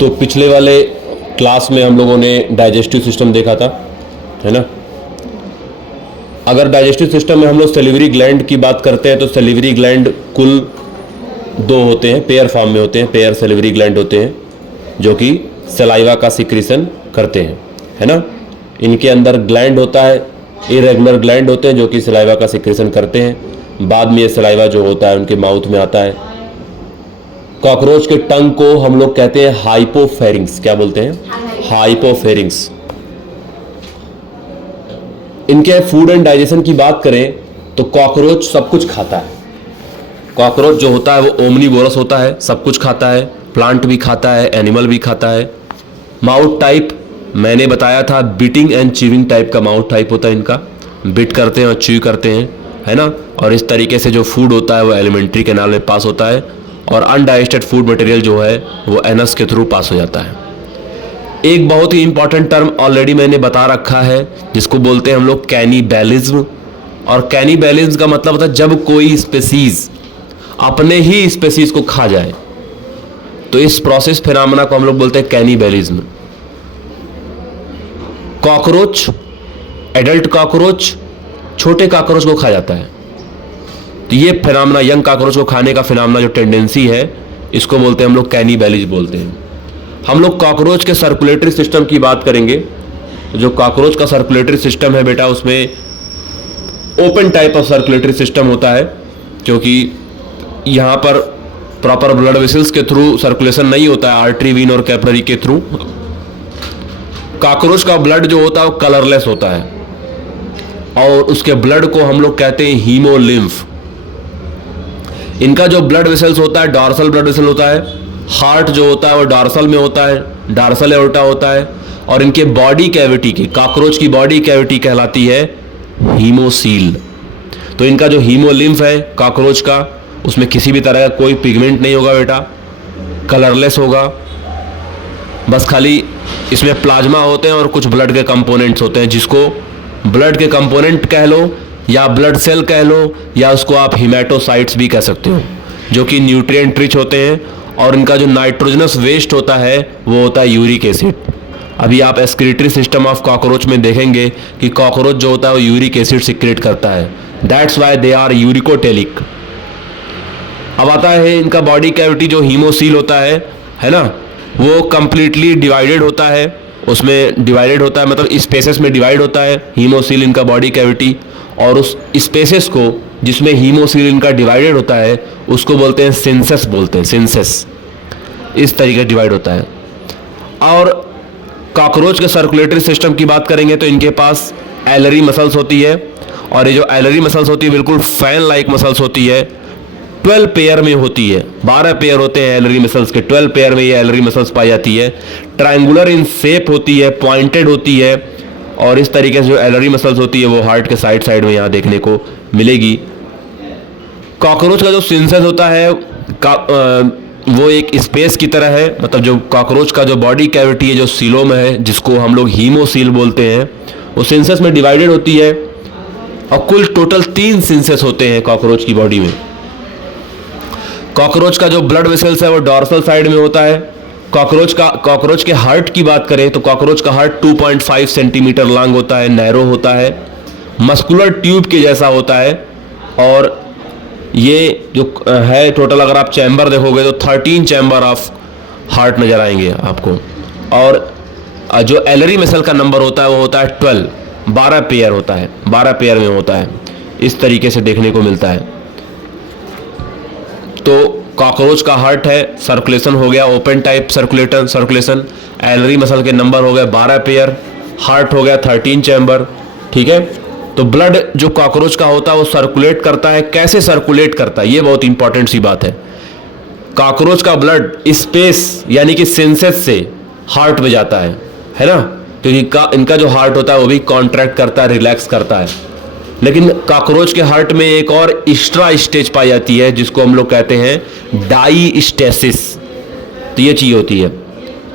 तो पिछले वाले क्लास में हम लोगों ने डाइजेस्टिव सिस्टम देखा था, है ना। अगर डाइजेस्टिव सिस्टम में हम लोग सैलिवरी ग्लैंड की बात करते हैं तो सैलिवरी ग्लैंड कुल 2 होते हैं, पेयर फॉर्म में होते हैं, पेयर सैलिवरी ग्लैंड होते हैं जो कि सलाइवा का सिक्रीशन करते हैं, है ना। इनके अंदर ग्लैंड होता है, इरेगुलर ग्लैंड होते हैं जो कि सलाइवा का सिक्रीशन करते हैं। बाद में ये सलाइवा जो होता है उनके माउथ में आता है। कॉकरोच के टंग को हम लोग कहते हैं हाइपोफेरिंग्स। क्या बोलते हैं? हाइपोफेरिंग्स। इनके फूड एंड डाइजेशन की बात करें तो कॉकरोच सब कुछ खाता है। कॉकरोच जो होता है वो ओमनीवोरस होता है, सब कुछ खाता है, प्लांट भी खाता है, एनिमल भी खाता है। माउथ टाइप मैंने बताया था, बिटिंग एंड च्यूइंग टाइप का माउथ टाइप होता है इनका, बिट करते हैं और च्यू करते हैं, है ना। और इस तरीके से जो फूड होता है वो एलिमेंट्री कैनाल में पास होता है और अनडाइजेस्टेड फूड मटेरियल जो है वो एनस के थ्रू पास हो जाता है। एक बहुत ही इंपॉर्टेंट टर्म ऑलरेडी मैंने बता रखा है जिसको बोलते हैं हम लोग कैनिबैलिज्म। और कैनिबैलिज्म का मतलब होता है जब कोई स्पेसीज अपने ही स्पेसीज को खा जाए, तो इस प्रोसेस फिनोमेना को हम लोग बोलते हैं कैनिबैलिज्म। कॉकरोच, एडल्ट कॉकरोच छोटे कॉकरोच को खा जाता है, तो ये फिनोमेना, यंग कॉकरोच को खाने का फिनोमेना जो टेंडेंसी है, इसको बोलते हैं हम लोग कैनिबैलिज्म बोलते हैं। हम लोग कॉकरोच के सर्कुलेटरी सिस्टम की बात करेंगे। तो जो कॉकरोच का सर्कुलेटरी सिस्टम है बेटा, उसमें open type of circulatory system होता है, क्योंकि यहाँ पर प्रॉपर ब्लड वेसल्स के थ्रू सर्कुलेशन नहीं होता है, आर्टरी, वीन और कैपिलरी के थ्रू। कॉकरोच का ब्लड जो होता है वो कलरलेस होता है और उसके ब्लड को हम लोग कहते हैं हीमोलिम्फ। इनका जो ब्लड वेसल्स होता है डॉर्सल ब्लड वेसल होता है। हार्ट जो होता है वो डॉर्सल में होता है, डॉर्सल एओर्टा होता है। और इनके बॉडी कैविटी की, कॉकरोच की बॉडी कैविटी कहलाती है हीमोसील। तो इनका जो हीमोलिम्फ है कॉकरोच का, उसमें किसी भी तरह का कोई पिगमेंट नहीं होगा बेटा, कलरलेस होगा, बस खाली इसमें प्लाज्मा होते हैं और कुछ ब्लड के कंपोनेंट्स होते हैं, जिसको ब्लड के कंपोनेंट कह लो या ब्लड सेल कह लो या उसको आप हिमेटोसाइट्स भी कह सकते हो, जो कि न्यूट्रिएंट रिच होते हैं। और इनका जो नाइट्रोजनस वेस्ट होता है वो होता है यूरिक एसिड। अभी आप एक्सक्रीटरी सिस्टम ऑफ कॉकरोच में देखेंगे कि कॉकरोच जो होता है वो यूरिक एसिड सिक्रेट करता है, that's why they are uricotelic. अब आता है इनका बॉडी कैविटी जो हीमोसील होता है ना, वो कंप्लीटली डिवाइडेड होता है, उसमें डिवाइडेड होता है मतलब स्पेसेस में डिवाइड होता है हीमोसील इनका बॉडी कैविटी। और उस स्पेसेस को जिसमें हीमोसील इनका डिवाइडेड होता है उसको बोलते हैं सिंसेस, बोलते हैं सिंसेस। इस तरीके से डिवाइड होता है। और कॉकरोच के सर्कुलेटरी सिस्टम की बात करेंगे तो इनके पास एलरी मसल्स होती है, और ये जो एलरी मसल्स होती है बिल्कुल फैन लाइक मसल्स होती है, 12 पेयर में होती है। 12 पेयर होते हैं एलरी मसल्स के, 12 पेयर में ये एलरी मसल्स पाई जाती है। ट्रायंगुलर इन शेप होती है, पॉइंटेड होती है, और इस तरीके से जो एलरी मसल्स होती है वो हार्ट के साइड में यहाँ देखने को मिलेगी। कॉकरोच का जो सिंसेस होता है वो एक स्पेस की तरह है, मतलब जो कॉकरोच का जो बॉडी कैविटी है जो सीलोम है, जिसको हम लोग हीमोसील बोलते हैं, वो सिंसेस में डिवाइडेड होती है। और कुल टोटल 3 सिंसेस होते हैं कॉकरोच की बॉडी में। कॉकरोच का जो ब्लड वेसल्स है वो डॉर्सल साइड में होता है। कॉकरोच के हार्ट की बात करें तो कॉकरोच का हार्ट 2.5 सेंटीमीटर लॉन्ग होता है, नैरो होता है, मस्कुलर ट्यूब के जैसा होता है। और ये जो है टोटल अगर आप चैम्बर देखोगे तो 13 चैम्बर ऑफ हार्ट नजर आएंगे आपको। और जो एलरी मसल का नंबर होता है वो होता है 12, 12 पेयर होता है, 12 पेयर में होता है, इस तरीके से देखने को मिलता है। तो कॉकरोच का हार्ट है, सर्कुलेशन हो गया ओपन टाइप सर्कुलेशन, एलरी मसल के नंबर हो गए 12 पेयर, हार्ट हो गया 13 चैम्बर, ठीक है। तो ब्लड जो कॉकरोच का होता है वो सर्कुलेट करता है। कैसे सर्कुलेट करता है, ये बहुत इंपॉर्टेंट सी बात है। कॉकरोच का ब्लड स्पेस यानी कि सेंसेस से हार्ट में जाता है ना, क्योंकि इनका जो हार्ट होता है वो भी कॉन्ट्रैक्ट करता है, रिलैक्स करता है। लेकिन कॉकरोच के हार्ट में एक और एक्स्ट्रा स्टेज पाई जाती है जिसको हम लोग कहते हैं डाईस्टेसिस। तो ये चीज होती है।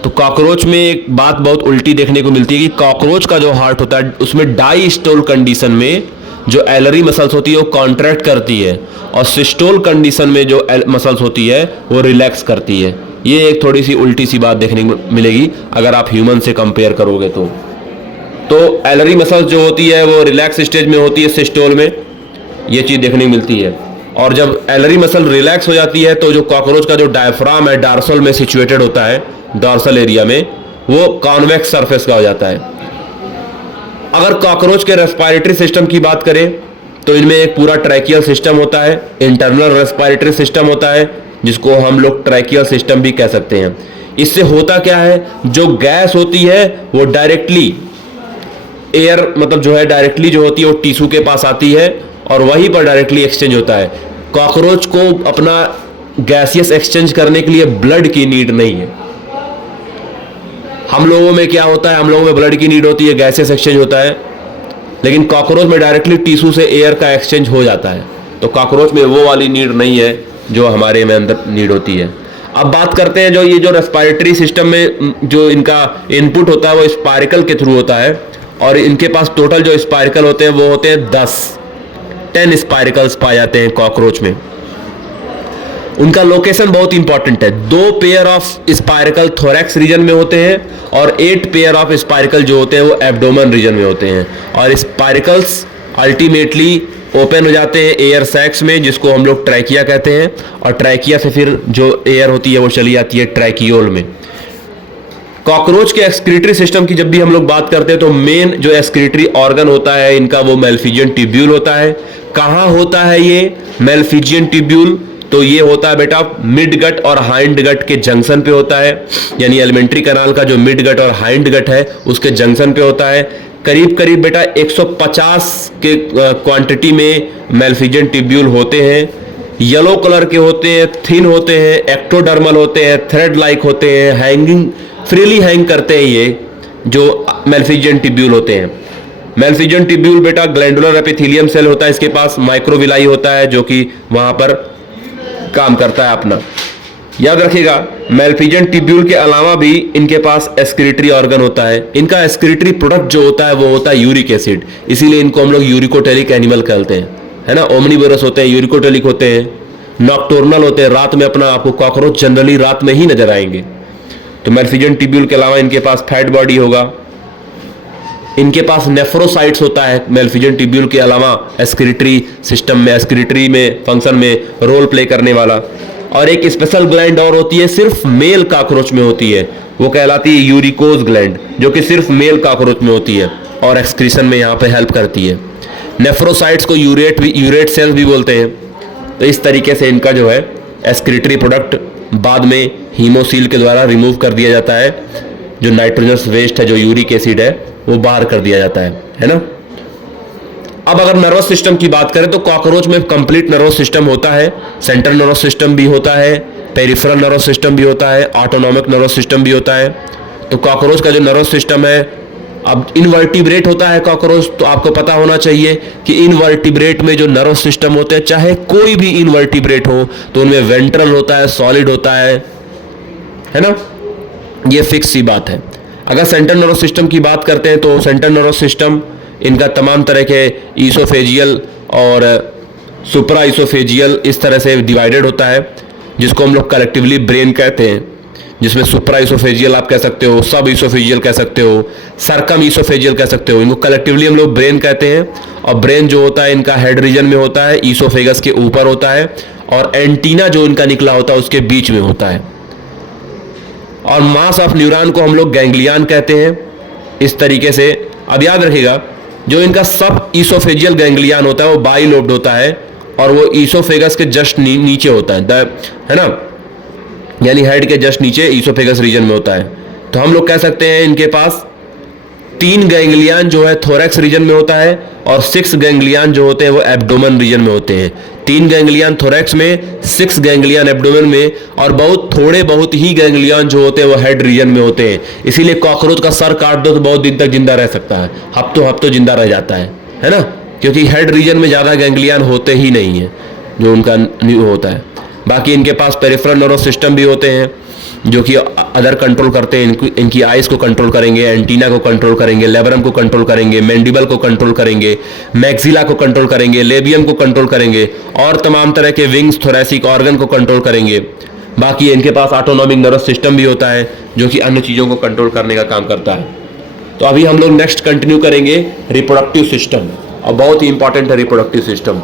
तो कॉकरोच में एक बात बहुत उल्टी देखने को मिलती है कि कॉकरोच का जो हार्ट होता है उसमें डाईस्टोल कंडीशन में जो एलरी मसल्स होती है वो कॉन्ट्रैक्ट करती है, और सिस्टोल कंडीशन में जो मसल्स होती है वो रिलैक्स करती है। ये एक थोड़ी सी उल्टी सी बात देखने को मिलेगी अगर आप ह्यूमन से कंपेयर करोगे तो एलरी मसल्स जो होती है वो रिलैक्स स्टेज में होती है सिस्टोल में, ये चीज़ देखने को मिलती है। और जब एलरी मसल रिलैक्स हो जाती है तो जो कॉकरोच का जो डायफ्राम है डॉर्सल में सिचुएटेड होता है, डॉर्सल एरिया में, वो कॉन्वेक्स सरफेस का हो जाता है। अगर कॉकरोच के रेस्पिरेटरी सिस्टम की बात करें तो इनमें एक पूरा ट्रैकियल सिस्टम होता है, इंटरनल रेस्पिरेटरी सिस्टम होता है, जिसको हम लोग ट्रैकियल सिस्टम भी कह सकते हैं। इससे होता क्या है, जो गैस होती है वो डायरेक्टली एयर मतलब जो है डायरेक्टली जो होती है वो टिश्यू के पास आती है और वहीं पर डायरेक्टली एक्सचेंज होता है। कॉकरोच को अपना गैसियस एक्सचेंज करने के लिए ब्लड की नीड नहीं है। हम लोगों में क्या होता है, हम लोगों में ब्लड की नीड होती है, गैसियस एक्सचेंज होता है, लेकिन कॉकरोच में डायरेक्टली टिश्यू से एयर का एक्सचेंज हो जाता है। तो कॉकरोच में वो वाली नीड नहीं है जो हमारे में अंदर नीड होती है। अब बात करते हैं जो ये जो रेस्पिरेटरी सिस्टम में जो इनका इनपुट होता है वो स्पाइरकल के थ्रू होता है, और इनके पास टोटल जो स्पाइरकल होते हैं वो होते हैं 10 स्पाइरकल्स पाए जाते हैं कॉकरोच में। उनका लोकेशन बहुत इंपॉर्टेंट है। 2 पेयर ऑफ स्पाइरकल थोरैक्स रीजन में होते हैं और 8 पेयर ऑफ स्पाइरकल जो होते हैं वो एब्डोमेन रीजन में होते हैं। और स्पाइरकल्स अल्टीमेटली ओपन हो जाते हैं एयर सैक्स में, जिसको हम लोग ट्रैकिया कहते हैं, और ट्रैकिया से फिर जो एयर होती है वो चली जाती है ट्रैकियोल में। कॉकरोच के एक्सक्रीटरी सिस्टम की जब भी हम लोग बात करते हैं तो मेन जो एक्सक्रीटरी ऑर्गन होता है इनका वो मेलफिजियन ट्यूब्यूल होता है। कहाँ होता है ये मेलफिजियन ट्यूब्यूल? तो ये होता है बेटा मिड गट और हाइंड गट के जंक्शन पे होता है, यानी एलिमेंट्री कैनाल का जो मिड गट और हाइंड गट है उसके जंक्शन पे होता है। करीब करीब बेटा 150 के क्वांटिटी में मेलफिजियन ट्यूब्यूल होते हैं। येलो कलर के होते हैं, थिन होते हैं, एक्टोडर्मल होते हैं, थ्रेड लाइक होते हैं, हैंगिंग फ्रीली हैंग करते हैं ये जो मेलफिजियन ट्यूब्यूल होते हैं। मेलफिजियन ट्यूब्यूल बेटा ग्लैंडुलर एपिथेलियम सेल होता है, इसके पास माइक्रोविलाई होता है जो कि वहां पर काम करता है अपना। याद रखिएगा मेलफिजियन ट्यूब्यूल के अलावा भी इनके पास एक्सक्रीटरी ऑर्गन होता है। इनका एक्सक्रीटरी प्रोडक्ट जो होता है वो होता है यूरिक एसिड, इसीलिए इनको हम लोग यूरिकोटेलिक एनिमल कहते हैं, है ना। ओमनीवोरस होते हैं, यूरिकोटेलिक होते हैं, नॉक्टोर्नल होते हैं, रात में अपना आपको कॉकरोच जनरली रात में ही नजर आएंगे। तो मेलफिजियन ट्यूब्यूल के अलावा इनके पास फैट बॉडी होगा, इनके पास नेफ्रोसाइट्स होता है मेलफिजियन ट्यूब्यूल के अलावा एक्सक्रीटरी सिस्टम में, एक्सक्रीटरी में फंक्शन में रोल प्ले करने वाला। और एक स्पेशल ग्लैंड और होती है, सिर्फ मेल कॉकरोच में होती है, वो कहलाती है यूरिकोज ग्लैंड, जो कि सिर्फ मेल कॉकरोच में होती है और एक्सक्रीशन में यहाँ पे हेल्प करती है। नेफ्रोसाइट्स को यूरेट सेल्स भी बोलते हैं। तो इस तरीके से इनका जो है एक्सक्रीटरी प्रोडक्ट बाद में हीमोसील के द्वारा रिमूव कर दिया जाता है। जो नाइट्रोजनस वेस्ट है, जो यूरिक एसिड है, वो बाहर कर दिया जाता है ना। अब अगर नर्वस सिस्टम की बात करें तो कॉकरोच में कंप्लीट नर्वस सिस्टम होता है। सेंट्रल नर्वस सिस्टम भी होता है, पेरिफेरल नर्वस सिस्टम भी होता है, ऑटोनॉमिक नर्वस सिस्टम भी होता है। तो कॉकरोच का जो नर्वस सिस्टम है, अब इनवर्टिब्रेट होता है कॉकरोच, तो आपको पता होना चाहिए कि इनवर्टिब्रेट में जो नर्वस सिस्टम होते हैं, चाहे कोई भी इनवर्टिब्रेट हो, तो उनमें वेंट्रल होता है, सॉलिड होता है ना। ये फिक्स सी बात है। अगर सेंट्रल नर्वस सिस्टम की बात करते हैं तो सेंट्रल नर्वस सिस्टम इनका तमाम तरह के ईसोफेजियल और सुप्रा ईसोफेजियल इस तरह से डिवाइडेड होता है, जिसको हम लोग कलेक्टिवली ब्रेन कहते हैं, जिसमें सुप्रा ईसोफेजियल आप कह सकते हो, सब ईसोफेजियल कह सकते हो, सर्कम ईसोफेजियल कह सकते हो। इनको कलेक्टिवली हम लोग ब्रेन कहते हैं। और ब्रेन जो होता है इनका हेड रीजन में होता है, ईसोफेगस के ऊपर होता है, और एंटीना जो इनका निकला होता है उसके बीच में होता है। और मास ऑफ न्यूरॉन को हम लोग गैंग्लियन कहते हैं। इस तरीके से अब याद रखिएगा जो इनका सब ईसोफेजियल गैंग्लियन होता है वो बाइलोब्ड होता है, और वो ईसोफेगस के जस्ट नीचे होता है ना, यानी हेड के जस्ट नीचे ईसोफेगस रीजन में होता है। तो हम लोग कह सकते हैं इनके पास 3 गैंग्लियन जो है थोरैक्स रीजन में होता है, और 6 गैंग्लियन जो होते हैं वो एब्डोमेन रीजन में होते हैं। 3 गैंग्लियन थोरैक्स में, 6 गैंग्लियन एब्डोमेन में, और बहुत ही गैंग्लियन जो होते हैं वो हेड रीजन में होते हैं। इसीलिए कॉकरोच का सर काट दो तो बहुत दिन तक जिंदा रह सकता है, हफ्तों जिंदा रह जाता है ना, क्योंकि हेड रीजन में ज्यादा गैंग्लियन होते ही नहीं है जो उनका होता है। बाकी इनके पास पेरिफेरल नर्वस सिस्टम भी होते हैं जो कि अदर कंट्रोल करते हैं, इनकी आइज को कंट्रोल करेंगे, एंटीना को कंट्रोल करेंगे, लेबरम को कंट्रोल करेंगे, मैंडिबल को कंट्रोल करेंगे, मैक्सिला को कंट्रोल करेंगे, लेबियम को कंट्रोल करेंगे, और तमाम तरह के विंग्स, थोरैसिक ऑर्गन को कंट्रोल करेंगे। बाकी इनके पास ऑटोनॉमिक नर्वस सिस्टम भी होता है जो कि अन्य चीज़ों को कंट्रोल करने का काम करता है। तो अभी हम लोग नेक्स्ट कंटिन्यू करेंगे रिप्रोडक्टिव सिस्टम, और बहुत ही इंपॉर्टेंट है रिप्रोडक्टिव सिस्टम।